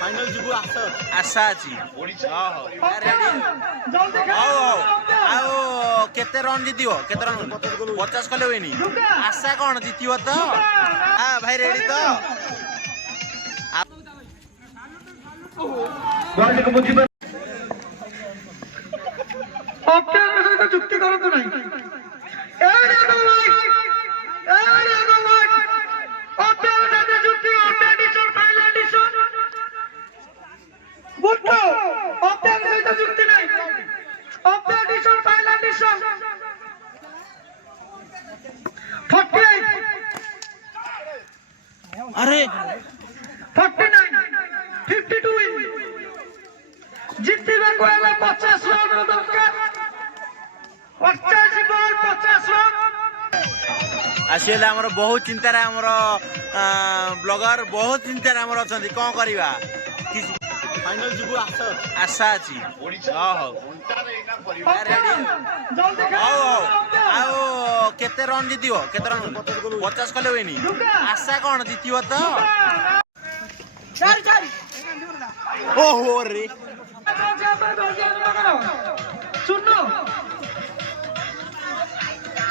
Final जीवु आशा अछि केते run जीतियो केते रन 50 कले होइनी आशा कोन जीतियो तो हां भाई रेडी तो वर्ल्ड को बुझी ओके सहित चुक्ति करतो नाही एरिया नो लाइक ओके सहित चुक्ति ओके डिशन फाइनल डिशन बुट्टो ओके सहित चुक्ति नाही ओके डिशन फाइनल डिशन 48 अरे 49 52 जितिबा को हला 50 रन दरकार 85 बॉल 50 रन आसीले हमर बहुत चिंता रे हमर ब्लॉगर बहुत चिंता रे हमर अछंती कोन करबा फाइनल जीवु आशा अछि हां रेडी जल्दी आओ केते रन जीतियो केते रन 50 कले होइनी आशा कोन जीतियो तो ओहो रे सुनो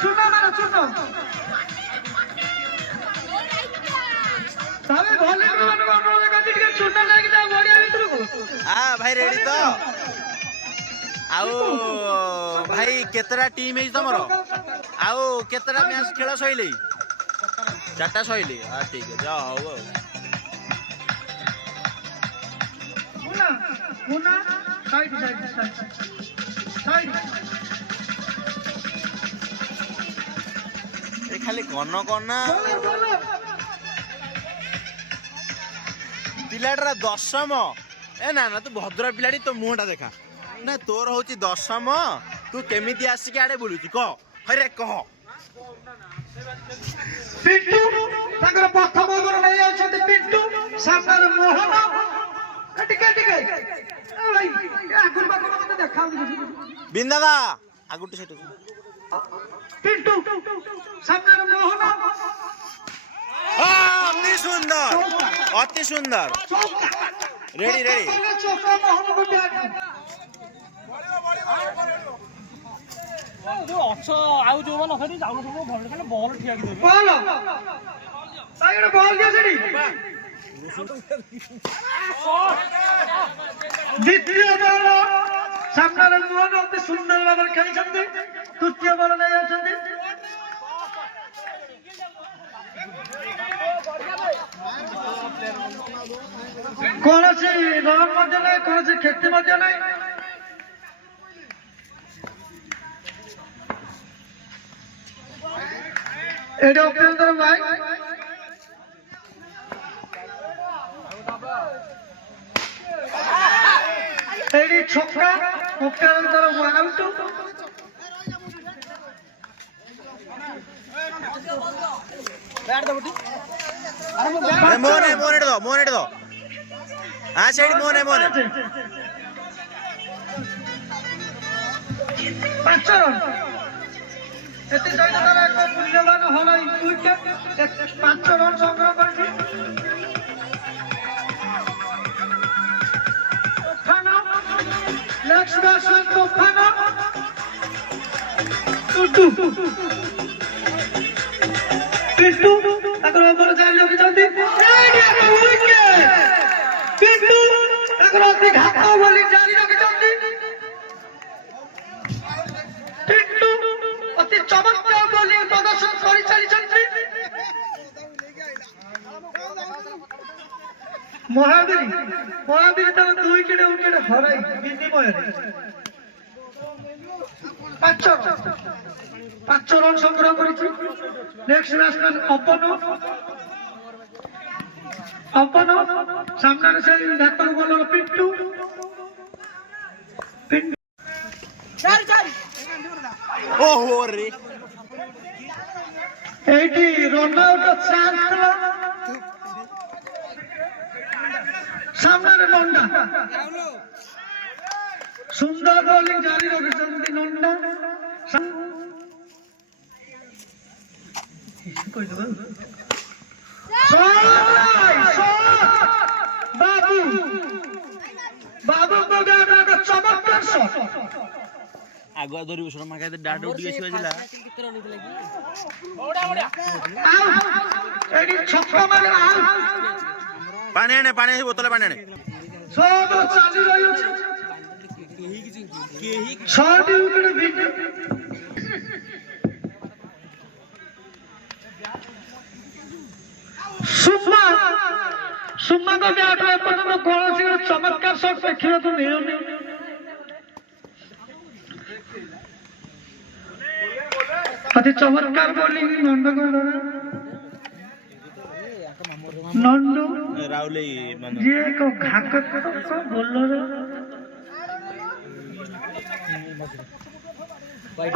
सुनो मारो सुनो तबे भले अनुरोध करती के सुनो लागी जा बढिया भितर को हां भाई रेडी तो आओ भाई केतरा टीम है तमरो आओ केतरा मैच खेल सइले चारटा सइले हां ठीक है जाओ हो मुना साइड ए खाली कन कना पिलाटा दशम ए ना ना तू भद्र पिलाटी तो मुहटा देखा ना तोर होची दशम तू केमिति आसिके आडे बोलुची कह हरे कह पिंटू ताकर प्रथम गोल नहीं आछते पिंटू सामने मोहन टिके भाई आगुर बाको मते देखाउ बिंदादा आगुटी सेट पिंटू सामने मोहन अति सुंदर रेडी रेडी चौका मोहन को बैट आउ जो मन खरी जाउ सब भल खाली बॉल ठिया कि देबे बॉल साइड बॉल दिया सेडी द्वितीय बॉल सामने मोहन अति सुंदर भाव खेली छथि तृतीय बॉल नहीं आछथि कौन सी रन मध्य नहीं कौन सी क्षति मध्य नहीं एडो अभ्यंतर भाई एडी छक्का अभ्यंतर आउट बैट दो बुटी मोने दो हां साइड मोने 5 रन एते सहित तार एक मूल्यवान हल विकेट 5 रन संग्रह करछि तूफान नेक्स्ट बैट्समैन तूफान पिंटू ताकर ओवर जारी रखिछथि विकेट पिंटू ताकर अति घात बोली जारी रखिछथि पिंटू अति चमत्कार बोलिंग प्रदर्शन करि चलिछथि महावीर तार 2 विकेट हराई विनिमय 5 रन संग्रह करिछि नेक्स्ट बैट्समैन अपन सामने से घातक बॉलर पिंटू ओहो रे एटी रन आउट चांस थला सामने नंदा सुंदर बॉलिंग जारी रखिछन्ति नंदा कोइ दबा बाबू को गाड़ा का चमत्कार शॉट आगुआ धरी बसर मागे डाड उडी गेसी बाजिला एडी छक्का मारे पानी बोतल पानी आने सब चाली रही अछि केही 6 विकेट विकेट सुम्मा को बैट में पर कौन सी चमत्कार शॉट देखिए तो मिलुनी अति चमत्कार बॉलिंग नंदू को नंदू राउले माने ये को घाकत को बोलर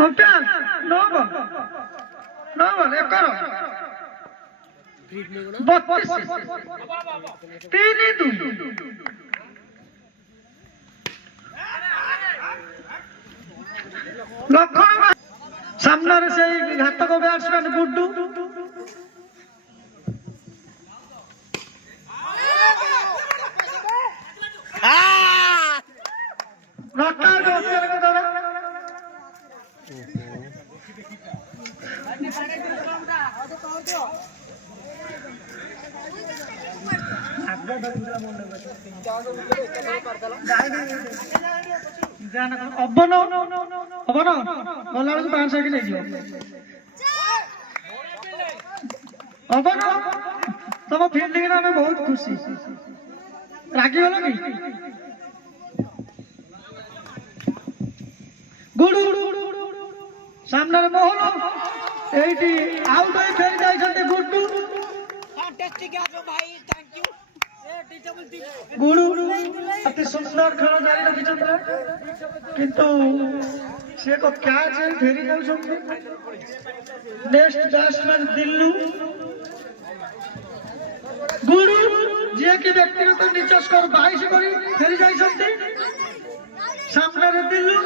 ओटा नो बॉल एक करो 32 3-2 लखन सामने से घातक बैट्समैन गुड्डू अबन गला बेलू 5 सेकंड अबन तुम फील्डिंग में बहुत खुशी रागी गल कि गुडू सामने मोहन एटी आउट होई फेर जाइछते गुड्डू फैंटास्टिक भाई थैंक यू गुडू अति सुंदर खेल जारी रखिछते किंतु से को कैच फेरी जाउछते नेक्स्ट बैट्समैन दिल्लू गुडू जे कि व्यक्तिगत नीचे स्कोर 22 करी फेरी जाइछते सामने रे दिल्लू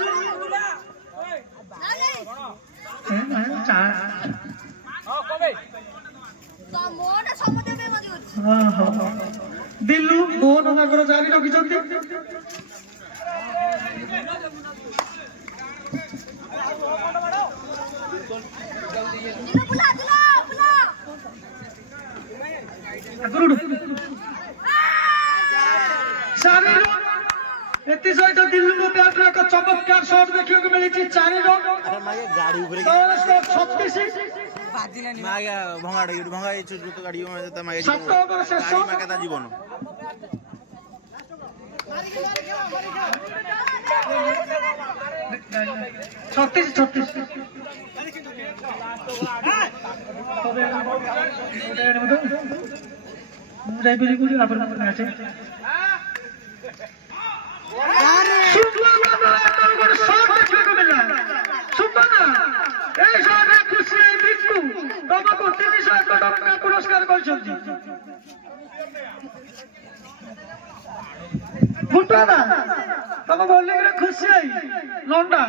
दिल्लू मोहन नगर जारी रखिछते एति सहित दिल्ली को बैट एक चमत्कार शॉट देखिए को मिली 4 रन गाड़ी ऊपर 36 मागे भंगा छोट गाड़ी में त मागे 7 ओवर शेष मागे ता जीवन छत्तीस पुरस्कार तुम बोलिंग खुशी आई लंडा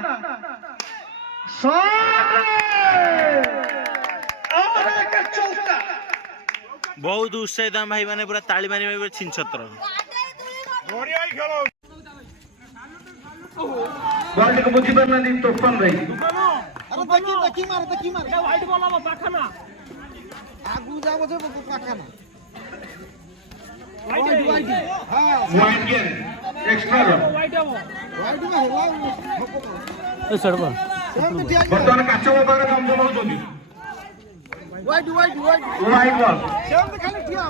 बहुत उत्साहित भाई माने पूरा ताली मारी पूरा छिन छत्र बॉल को बुझी पारना दी तूफान भाई अरे देखी मार এটা হোয়াইট বল হবে পাখানা আগু যাবো যে পাখানা হোয়াইট হ্যাঁ wide game extra run white হবে এই সরবা बर्तमान काचो बाबा जमजम होचोंदी হোয়াইট वाइड बॉल সেম তো খালি ঠিয়া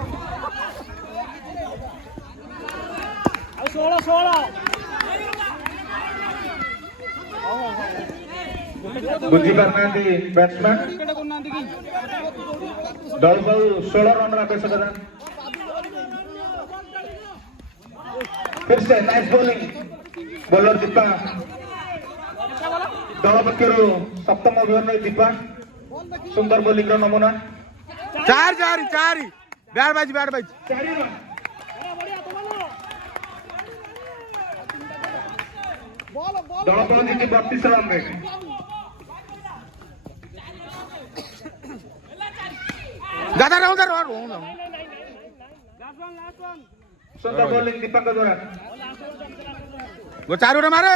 আর 16 बुझी पारना दी बैट्समैन दल को 16 रन आवश्यक है फिर से नाइस बॉलिंग बॉलर दीपा दल पक्षर सप्तम ओवर में दीपा सुंदर बॉलिंग नमूना 4 बैट बाजी 4 रन दल को दी 32 रन में गादा रहो लास्ट वन ସୁନ୍ଦର ବୋଲିଂ ଦୀପଙ୍କ ଦ୍ୱାରା ଗୋ ଚାରିଟା ମାରେ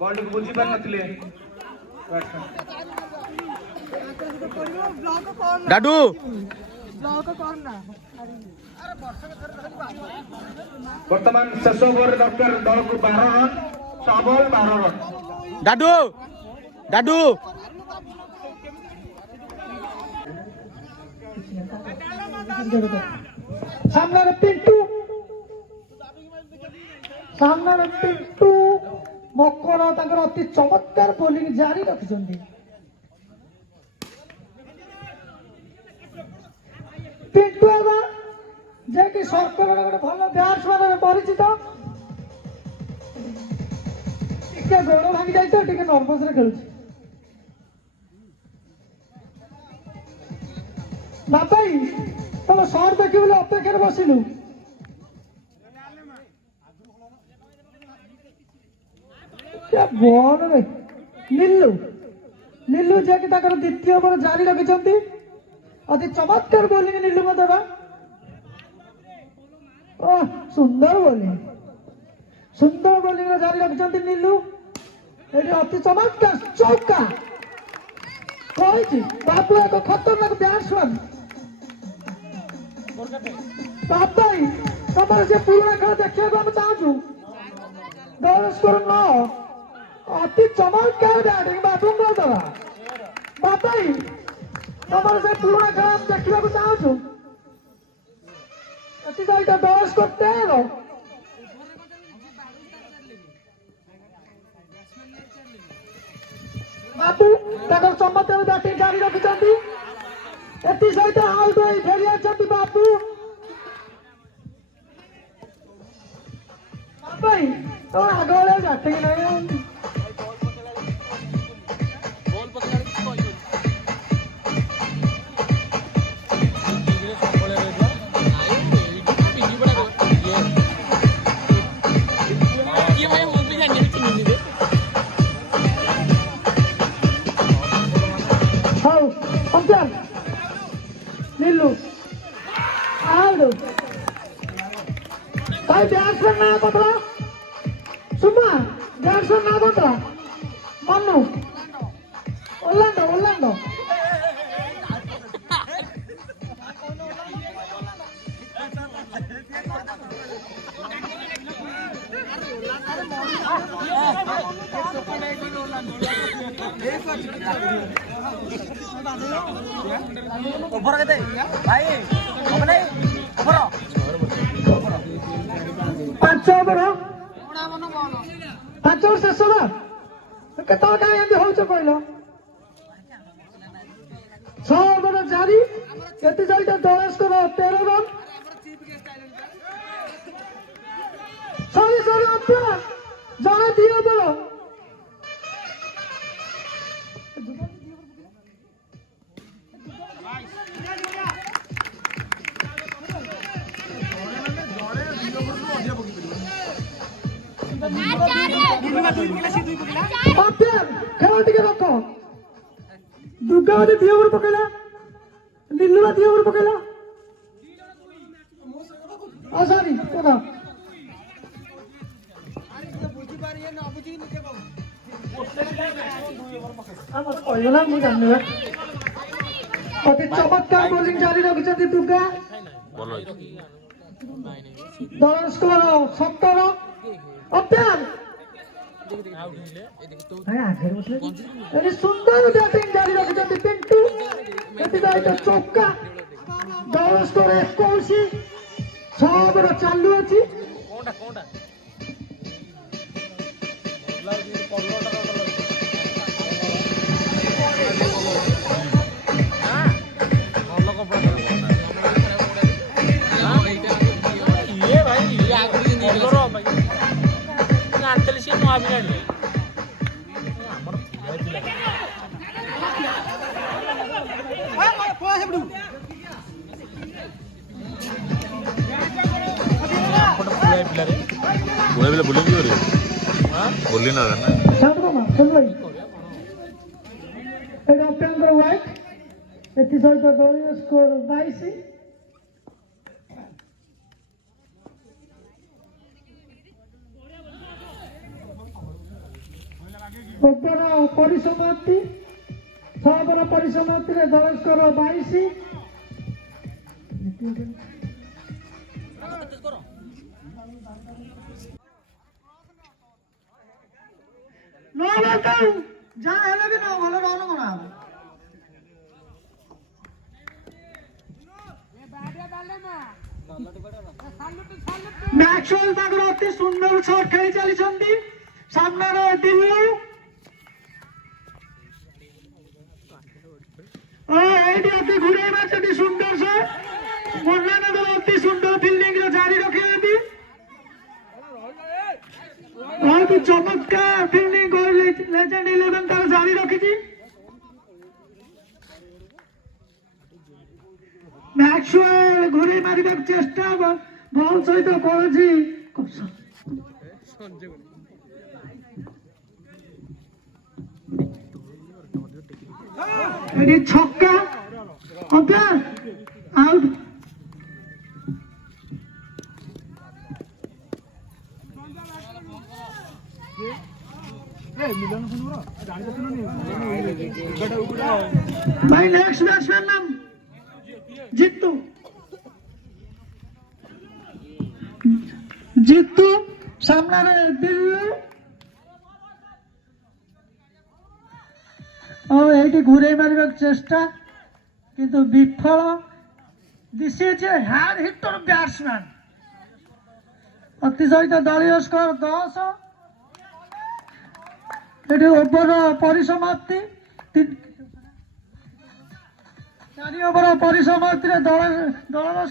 ବଲଟିକୁ ବୁଝି ପାରିନଥିଲେ ଡାଡୁ ବର୍ତ୍ତମାନ ଶେଷ ଓଭରରେ ଦରକାର ଦଳକୁ 12 run 6 ball 12 run Dadu Dadu ସାମ୍ନାରେ ପିଣ୍ଟୁ ମକର ତାଙ୍କର ଅତି ଚମତ୍କାର ବୋଲିଂ ଜାରି ରଖିଛନ୍ତି ପିଣ୍ଟୁ ଏବେ ଯିଏକି ସରକାରର ଗୋଟେ ଭଲ ବ୍ୟାଟ୍ସମ୍ୟାନରେ ପରିଚିତ ଟିକେ ଗୋଡ ଭାଙ୍ଗି ଯାଇଛି ତ ଟିକେ ନର୍ଭସରେ ଖେଳୁଛି ବାପାଇ ତମ ସର୍ ଦେଖିବୁ ବୋଲି ଅପେକ୍ଷାରେ ବସିଲୁ ବଲ ରେ ନିଲୁ ଯିଏକି ତାଙ୍କର ଦ୍ୱିତୀୟ ଓଭର ଜାରି ରଖିଛନ୍ତି ଅତି ଚମତ୍କାର ବୋଲିଂ ନିଲୁ ମଧ୍ୟ ବା ସୁନ୍ଦର ବୋଲିଂ ଜାରି ରଖିଛନ୍ତି ନିଲୁ ଏଠି ଅତି ଚମତ୍କାର ଚୌକା କହିଛି ବାବୁ ଏକ ଖତରନାକ ବ୍ୟାଟ୍ସମ୍ୟାନ ବାପାଇ ତମର ସେ ପୁରୁଣା ଖେଳ ଦେଖିବାକୁ ଆମେ ଚାହୁଁଛୁ ଦଳ ସ୍କୋର 9 ଅତି ଚମତ୍କାର ବ୍ୟାଟିଂ ବାବୁଙ୍କ ଦ୍ୱାରା ବାପାଇ ତମର ସେ ପୁରୁଣା ଖେଳ ଆମେ ଦେଖିବାକୁ ଚାହୁଁଛୁ ଏଥିସହିତ ଦଳ ସ୍କୋର 13 ବାବୁ ତାଙ୍କର ଚମତ୍କାର ବ୍ୟାଟିଂ ଜାରି ରଖିଛନ୍ତି ଏଥିସହିତ ଆଉଟ ହୋଇ ଫେରି ଆସିଛନ୍ତି ବାବୁ ବାପାଇ ତମ ଆଗ ଭଳିଆ ବ୍ୟାଟିଂ ନାହିଁ Nilu, Aldo, भाई बैट्समैन ना बदला, सुमा बैट्समैन ना बदला, मनु, ओरलैंडो, ओभर केते भाई ओभर ओभर 5 ओभर शेष होला केतल का एंदी होछ कहलो 6 ओभर जारी एति सहित दल स्कोर 13 रन सॉरी अपना जने 2 ओभर खेल टिके रख दुर्गा 2 ओवर पकेला नीलू 2 ओवर पकेला सॉरी कोना अति चमत्कार बोलिंग जारी रखिଛନ୍ତି दुर्गा दल स्कोर 17 अप्यार सुंदर बैटिंग जारी रखिଛନ୍ତି पिंटू एतिदायित चौका दल स्कोर 21 6 ओवर चालू अछि बोली ना स्कोर 22 ଓଭର ପରିସମାପ୍ତି 6 ଓଭର ପରିସମାପ୍ତିରେ ଦଳ ସ୍କୋର 22। ଯାହା ହେଲେ ବି ନ ଭଲ ରନ୍ ଗଣା ହବ। ମ୍ୟାକ୍ସୱେଲ ତାଙ୍କର ଅତି ସୁନ୍ଦର ସଟ୍ ଖେଳି ଚାଲିଛନ୍ତି। ସାମ୍ନାରେ ଦିଲ୍ଲୀ ଏଇଠି ଅତି ଘୁରେଇ ମାରିଛନ୍ତି ସୁନ୍ଦର ସଟ୍। ମର୍ଣ୍ଣାନନ୍ଦ ଅତି ସୁନ୍ଦର ଫିଲ୍ଡିଂରେ ଜାରି ରଖିଛନ୍ତି। ବହୁତ ଚମତ୍କାର ଫିଲ୍ଡିଂ କରି ଲେଜେଣ୍ଡ 11 ତାର ଜାରି ରଖିଛି। ମ୍ୟାକ୍ସୱେଲ ଘୁରେଇ ମାରିବାକୁ ଚେଷ୍ଟା ବଲ୍ ସହିତ କରୁଛି। ଏଠି ଛକା ଅମ୍ପାୟାର ଆଉଟ୍। भाई नेक्स्ट बैट्समैन नाम जित्तू। जित्तू सामने दिल्ली और ये घूरे मार चेष्टा किंतु विफल। This is a hard hitter batsman. अति सहित दलीय स्कोर 10। ये ओवर परिसमाप्ति 4 ओवर परिसमाप्ति दल